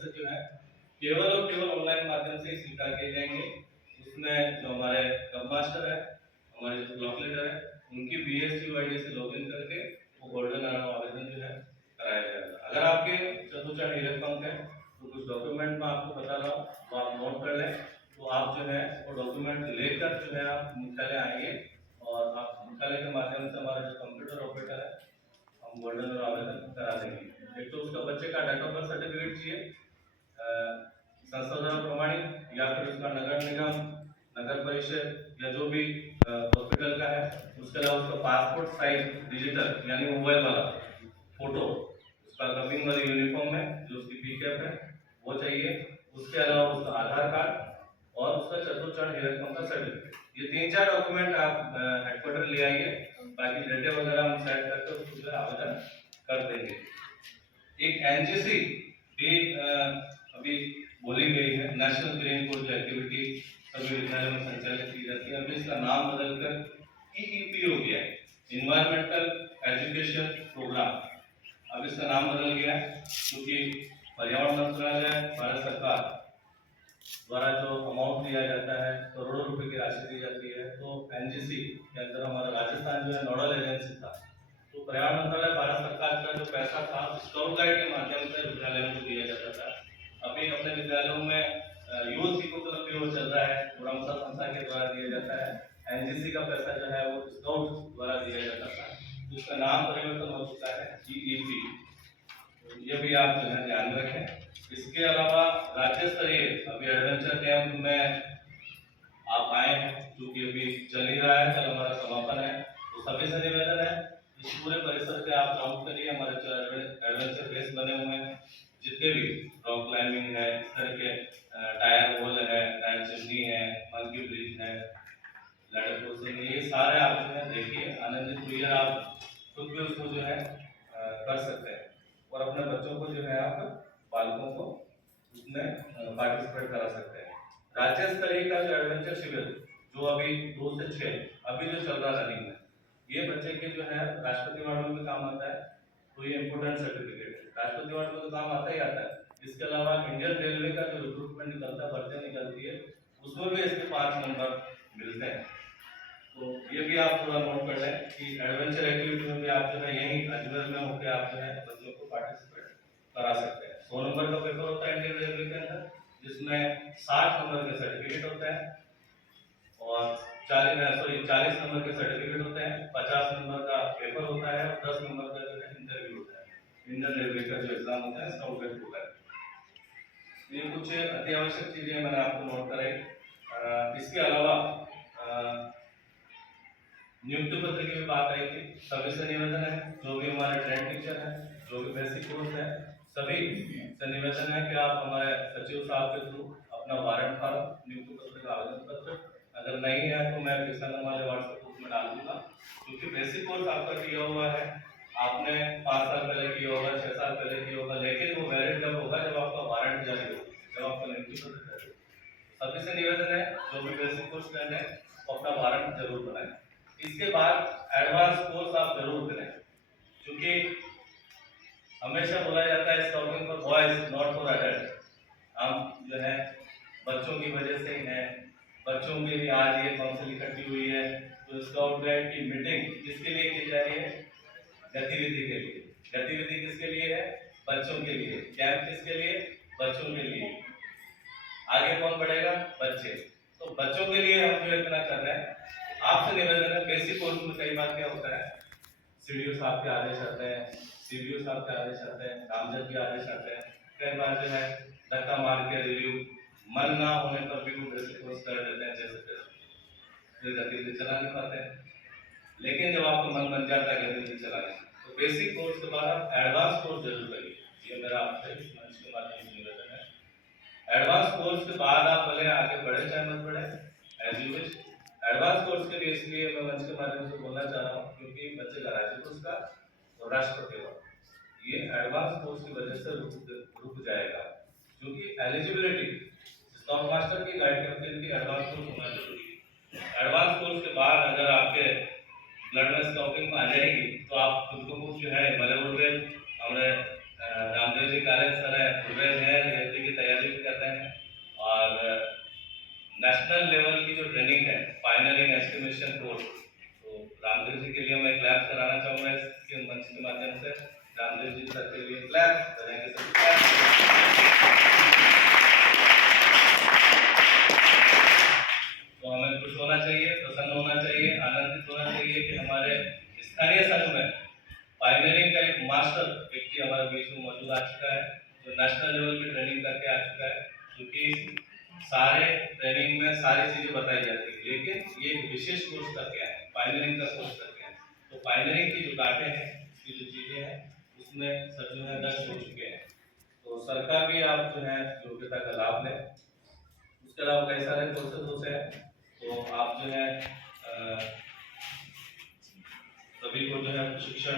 से जो है केवल और केवल ऑनलाइन माध्यम से ही स्वीकार किए जाएंगे। उसमें जो हमारे कब मास्टर है, हमारे जो ब्लॉक लीडर है, उनकी BSU आईडी से लॉगिन करके वो गोल्डन आर्म आवेदन जो है कराया जाएगा। अगर आपके चतुर्चरण हीरक पंख है तो कुछ डॉक्यूमेंट मैं आपको बता रहा हूँ, तो आप नोट कर लें। तो आप जो है वो डॉक्यूमेंट लेकर जो है आप मुख्यालय आएंगे और आप मुख्यालय के माध्यम से हमारा जो कंप्यूटर ऑपरेटर है हम गोल्डन और आवेदन करा देंगे। एक तो उसका बच्चे का डेट ऑफ बर्थ सर्टिफिकेट चाहिए, संशोधन प्रमाणित, या फिर उसका नगर निगम, नगर परिषद या जो भी हॉस्पिटल का है, उसके अलावा उसका पासपोर्ट साइज डिजिटल यानी मोबाइल वाला फोटो, उसका कमिंग वाली यूनिफॉर्म है जो उसकी पीकैप है वो चाहिए। उसके अलावा उसका आधार कार्ड और उसका चतुर्चरण हीरक पंख का सर्टिफिकेट। ये 3-4 डॉक्यूमेंट आप हेडक्वार्टर ले आइए, बाकी डेटे वगैरह हम सेट करके उसको जो है आवेदन कर देंगे। एक NGC भी अभी बोली गई है, नेशनल ग्रीन कोर्स एक्टिविटी सभी विद्यालयों में संचालित की जाती है। अभी इसका नाम बदलकर EEP हो गया है, इन्वायरमेंटल एजुकेशन प्रोग्राम। अब इसका नाम बदल गया है क्योंकि पर्यावरण मंत्रालय भारत सरकार द्वारा जो अमाउंट दिया जाता है, करोड़ों रुपए की राशि दी जाती है, तो NGC के अंदर हमारा राजस्थान जो है नोडल एजेंसी था। तो पर्यावरण मंत्रालय भारत सरकार का जो पैसा था स्काउट गाइड के माध्यम से विद्यालयों को दिया जाता था। अभी अपने विद्यालयों में यूथ इको क्लब भी वो चल रहा है, रामसर संस्था के द्वारा दिया जाता है। NGC का पैसा जो है वो स्काउट द्वारा दिया जाता था, जिसका नाम परिवर्तन हो चुका है EEP। ये भी आप जो है ध्यान रखें। इसके अलावा राज्य स्तरीय अभी एडवेंचर कैंप में आप आए हैं, जो कि अभी चल ही रहा है, कल हमारा समापन है। तो सभी से निवेदन है इस पूरे परिसर से आप राउंड करिए। हमारे जो एडवेंचर बेस बने हुए हैं, जितने भी रॉक क्लाइंबिंग है, इस तरह के टायर वॉल है, टायर चिमनी है, मंकी ब्रिज है, लैडर क्रॉसिंग है, ये सारे आप जो है देखिए, आनंदित हुई, आप खुद भी उसको जो है कर सकते हैं और अपने बच्चों को जो है आप बालकों को उसमें पार्टिसिपेट करा सकते हैं। राज्य स्तरीय का जो एडवेंचर शिविर जो अभी 2 से 6 अभी जो चल रहा रनिंग में, ये बच्चे के जो है राष्ट्रपति अवार्ड में भी काम आता है, तो ये इम्पोर्टेंट सर्टिफिकेट है। राष्ट्रपति अवार्ड में तो काम आता ही आता है। इसके अलावा इंडियन रेलवे का जो रिक्रूटमेंट निकलता है, भर्ती निकलती है, उसमें भी इसके 5 नंबर मिलते हैं। तो ये भी आप थोड़ा नोट कर लें कि एडवेंचर एक्टिविटी में भी आप जो है यहीं अजमेर में होकर आप जो है बच्चों को पार्टिसिपेट करा सकते हैं। 100 नंबर का पेपर होता है इंडियन रेलवे के अंदर, जिसमें 60 नंबर के सर्टिफिकेट होते हैं और 40 नंबर के सर्टिफिकेट होते हैं, 50 नंबर का पेपर होता है और 10 नंबर का जो है इंटरव्यू होता है। इंडियन रेलवे का जो एग्जाम होता है स्काउट गाइड प्रोग्राम। ये कुछ अति आवश्यक चीजें मैंने आपको नोट कराई। इसके अलावा नियुक्ति पत्र की भी बात आई थी। सभी से निवेदन है, जो भी हमारे ट्रेंड टीचर है, जो भी बेसिक कोर्स है, सभी से निवेदन है कि आप हमारे सचिव साहब के थ्रू अपना वारंट फॉर्म, नियुक्ति पत्र का आवेदन पत्र, अगर नहीं है तो मैं किसान वाले व्हाट्सएप ग्रुप में डाल दूंगा। क्योंकि बेसिक कोर्स आपका किया हुआ है, आपने 5 साल पहले किया होगा, 6 साल पहले किया होगा, लेकिन वो वैलिड जब होगा जब आपका वारंट जारी होगा, जब आपका नियुक्ति पत्र जारी होगा। सभी से निवेदन है, जो भी बेसिक कोर्स करना है वो अपना वारंट जरूर बनाए। इसके बाद एडवांस कोर्स आप जरूर करें, क्योंकि हमेशा बोला जाता है scouting for boys not for adult. हम जो है बच्चों की वजह से ही है, बच्चों के लिए आज ये काउंसिल इकट्ठी हुई है। तो स्काउट गाइड की मीटिंग किसके लिए की जा रही है? गतिविधि के लिए। गतिविधि किसके लिए है? बच्चों के लिए। कैंप किसके लिए? बच्चों के लिए। आगे कौन बढ़ेगा? बच्चे। तो बच्चों के लिए हम जो इतना कर रहे हैं, आपसे निवेदन है। बेसिक कोर्स में कई बार क्या होता है, सीडीओ साहब के आदेश आते हैं, सीबीओ साहब के आदेश आते हैं, नामजद के आदेश आते हैं, कई बार जो है धक्का मार के रिव्यू, मन ना होने पर भी वो बेसिक कोर्स कर देते हैं, जैसे फिर गतिविधि चला नहीं पाते हैं। लेकिन जब आपका मन बन जाता है गतिविधि चलाने, तो बेसिक कोर्स के बाद आप एडवांस कोर्स जरूर करिए। ये मेरा आपसे मंच के माध्यम से निवेदन है। एडवांस कोर्स के बाद आप भले आगे बढ़े चाहे मत बढ़े, as you wish. Advance course के लिए इसलिए मैं मंच के माध्यम से बोलना चाह रहा हूँ, क्योंकि बच्चे का राज्य पुरस्कार और राष्ट्रपति अवार्ड ये एडवांस कोर्स की वजह से रुक जाएगा, क्योंकि एलिजिबिलिटी स्काउट मास्टर की गाइड कैप्टन की एडवांस कोर्स होना जरूरी है। एडवांस कोर्स के बाद अगर आपके ब्लड में स्काउटिंग में आ जाएगी तो आप खुद को जो है भले उड़ हमारे रामदेव जी काले सर है, उड़वेल है, चुका है, जो नेशनल लेवल पे ट्रेनिंग करके आ चुका है, क्योंकि सारे ट्रेनिंग में सारी चीजें बताई जाती है, लेकिन ये विशेष कोर्स का क्या है, पायनियरिंग का कोर्स का क्या है। तो पायनियरिंग की जो डाटे हैं, उसकी जो चीजें हैं, उसमें सर जो है दर्ज हो चुके हैं। तो सरकार भी आप जो है योग्यता का लाभ लें। उसके अलावा कई सारे कोर्सेज होते हैं, तो आप जो है सभी को जो है प्रशिक्षण